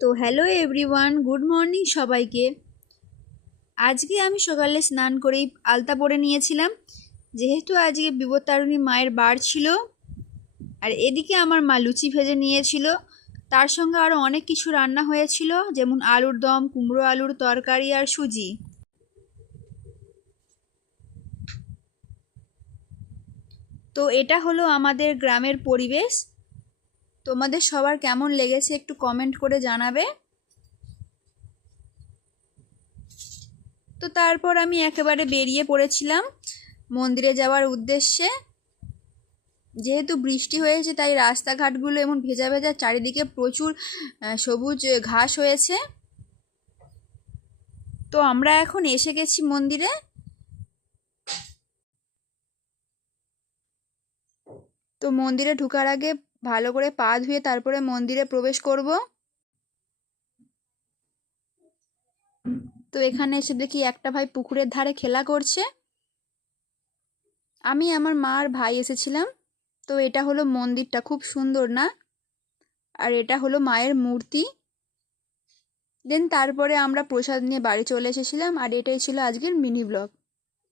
তো hello everyone, good morning সবাইকে। আজকে আমি সকালে স্নান করেই আলতা পরে নিয়েছিলাম, যেহেতু আজকে বিপত্তারিণী মায়ের বার ছিল। আর এদিকে আমার মা লুচি ভেজে নিয়েছিল, তার সঙ্গে আরও অনেক কিছু রান্না হয়েছিল, যেমন আলুর দম, কুমড়ো আলুর তরকারি আর সুজি। তো এটা হলো আমাদের গ্রামের পরিবেশ। তোমাদের সবার কেমন লেগেছে একটু কমেন্ট করে জানাবে। তো তারপর আমি একেবারে বেরিয়ে পড়েছিলাম মন্দিরে যাওয়ার উদ্দেশ্যে। যেহেতু বৃষ্টি হয়েছে তাই রাস্তাঘাটগুলো এমন ভেজা ভেজা, চারিদিকে প্রচুর সবুজ ঘাস হয়েছে। তো আমরা এখন এসে গেছি মন্দিরে। তো মন্দিরে ঢোকার আগে ভালো করে পা ধুয়ে তারপরে মন্দিরে প্রবেশ করব। তো এখানে এসে দেখি একটা ভাই পুকুরের ধারে খেলা করছে। আমি আমার মা আর ভাই এসেছিলাম। তো এটা হলো মন্দিরটা, খুব সুন্দর না? আর এটা হলো মায়ের মূর্তি। দেন তারপরে আমরা প্রসাদ নিয়ে বাড়ি চলে এসেছিলাম। আর এটাই ছিল আজকের মিনি ব্লগ।